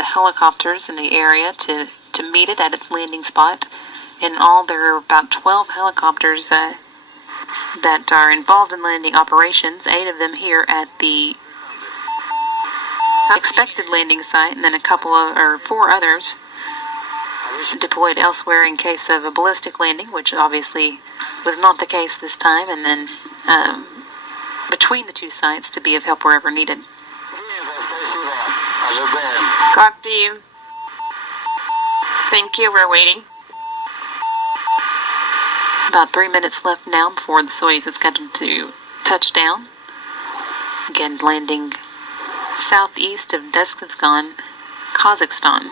the helicopters in the area to meet it at its landing spot. In all, there are about 12 helicopters that are involved in landing operations, 8 of them here at the expected landing site, and then a couple of, or 4 others deployed elsewhere in case of a ballistic landing, which obviously was not the case this time, and then between the 2 sites to be of help wherever needed. Copy. Thank you, we're waiting. About 3 minutes left now before the Soyuz is scheduled to touch down. Again, landing southeast of Dagestan, Kazakhstan.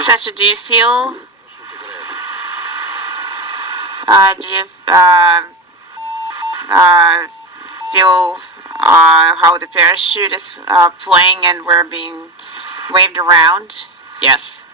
Sasha, do you feel how the parachute is playing and we're being waved around? Yes.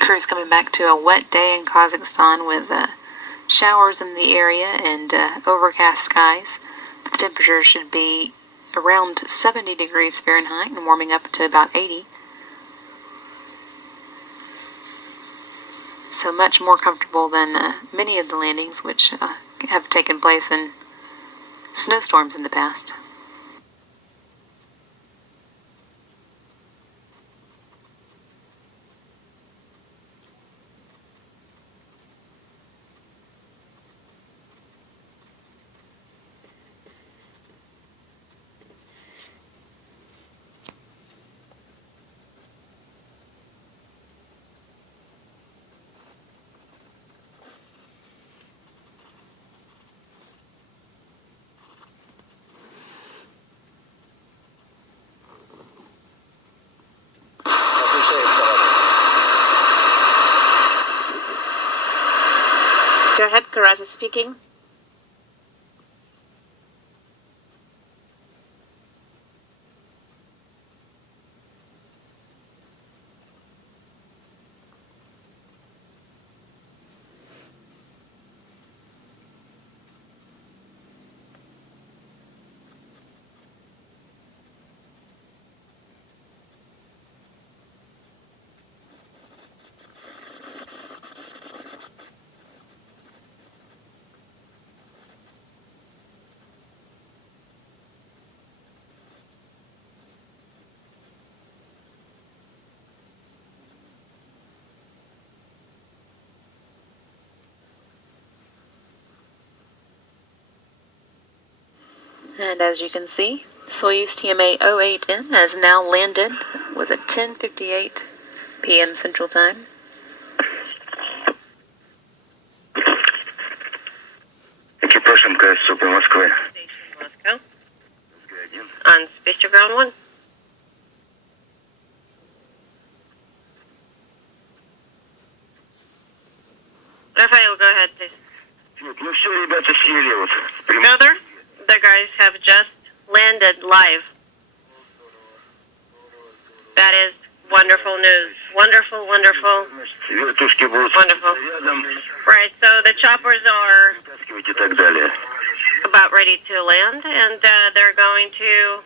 Crew's coming back to a wet day in Kazakhstan with showers in the area and overcast skies. The temperature should be around 70 degrees Fahrenheit and warming up to about 80. So much more comfortable than many of the landings which have taken place in snowstorms in the past. Go ahead, Karata speaking. And as you can see, Soyuz TMA-08M has now landed. It was at 10:58 p.m. Central Time. Экипаж МКС СУП Москвы. Moscow. On Space to Ground 1. Rafael, go ahead, please. Ну все, ребята, сели вот. Brother, the guys have just landed live. That is Wonderful news. Wonderful, wonderful. Вертушки будут Wonderful. рядом, Right, so the choppers are вытаскивать и так далее. about ready to land, and they're going to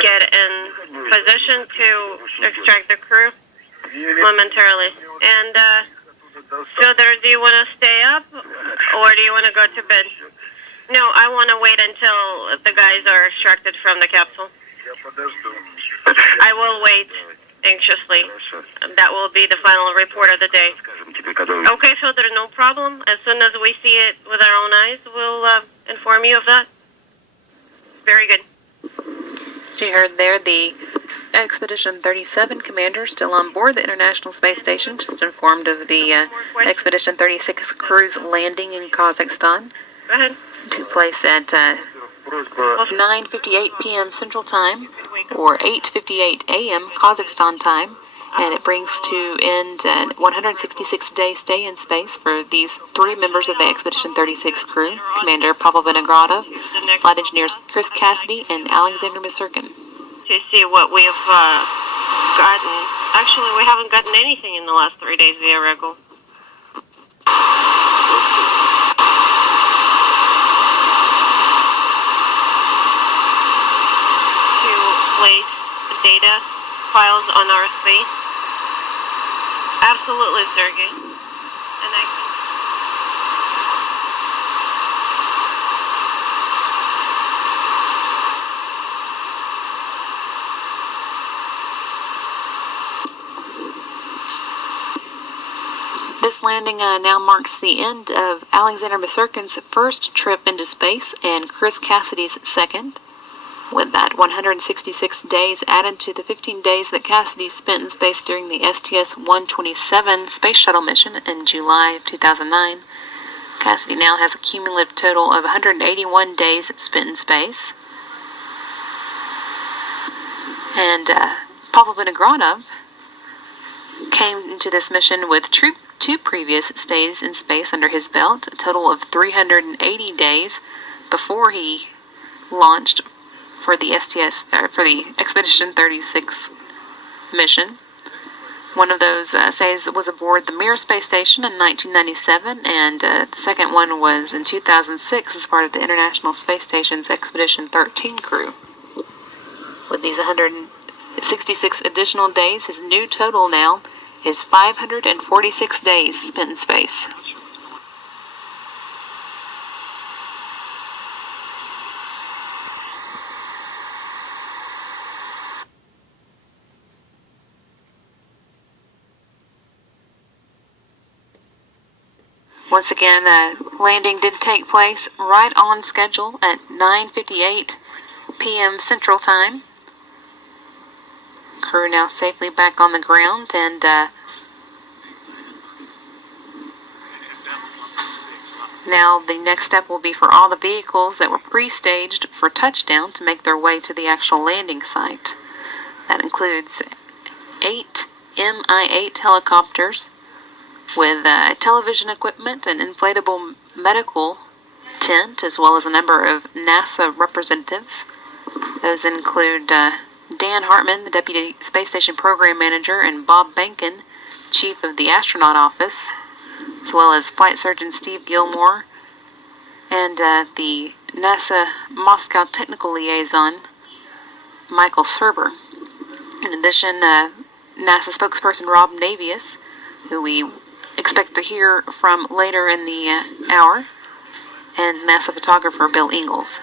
get in position to extract the crew momentarily. And Fielder, do you want to stay up, or do you want to go to bed? No, I want to wait until the guys are extracted from the capsule. I will wait anxiously. That will be the final report of the day. Скажем тебе, когда Okay, Fielder, no problem. As soon as we see it with our own eyes, we'll inform you of that. Very good. As you heard there, the Expedition 37 commander still on board the International Space Station, just informed of the Expedition 36 crew's landing in Kazakhstan. Go ahead. Took place at просьба 9:58 p.m. Central Time, or 8:58 a.m. Kazakhstan time, and it brings to end a 166-day stay in space for these three members of the Expedition 36 crew: Commander Pavel Vinogradov, Flight Engineers Chris Cassidy, and Alexander Misurkin. To see what we have gotten. Actually, we haven't gotten anything in the last 3 days via Regal. To place data files on RSV. Absolutely, Sergey. And I can... This landing now marks the end of Alexander Misurkin's first trip into space and Chris Cassidy's second, with that 166 days added to the 15 days that Cassidy spent in space during the STS-127 space shuttle mission in July of 2009. Cassidy now has a cumulative total of 181 days spent in space. And Pavel Vinogradov came into this mission with two previous stays in space under his belt, a total of 380 days before he launched for the Expedition 36 mission. One of those stays was aboard the Mir space station in 1997, and the second one was in 2006 as part of the International Space Station's Expedition 13 crew. With these 166 additional days, his new total now is 546 days spent in space. Once again, landing did take place right on schedule at 9:58 p.m. Central Time. Crew now safely back on the ground, and now the next step will be for all the vehicles that were pre-staged for touchdown to make their way to the actual landing site. That includes 8 Mi-8 helicopters with television equipment and inflatable medical tent, as well as a number of NASA representatives. Those include Dan Hartman, the Deputy Space Station Program Manager, and Bob Bankin, Chief of the Astronaut Office, as well as Flight Surgeon Steve Gilmore, and the NASA Moscow Technical Liaison, Michael Serber. In addition, NASA spokesperson Rob Navius, who we expect to hear from later in the hour, and NASA photographer Bill Ingalls.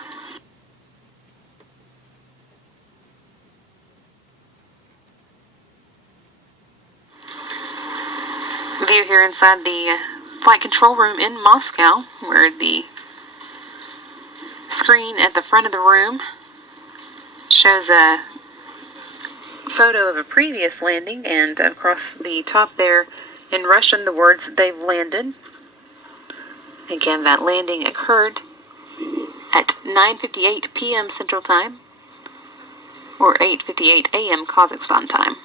View here inside the flight control room in Moscow, where the screen at the front of the room shows a photo of a previous landing, and across the top there in Russian the words "they've landed." Again, that landing occurred at 9:58 p.m. Central Time, or 8:58 a.m. Kazakhstan time.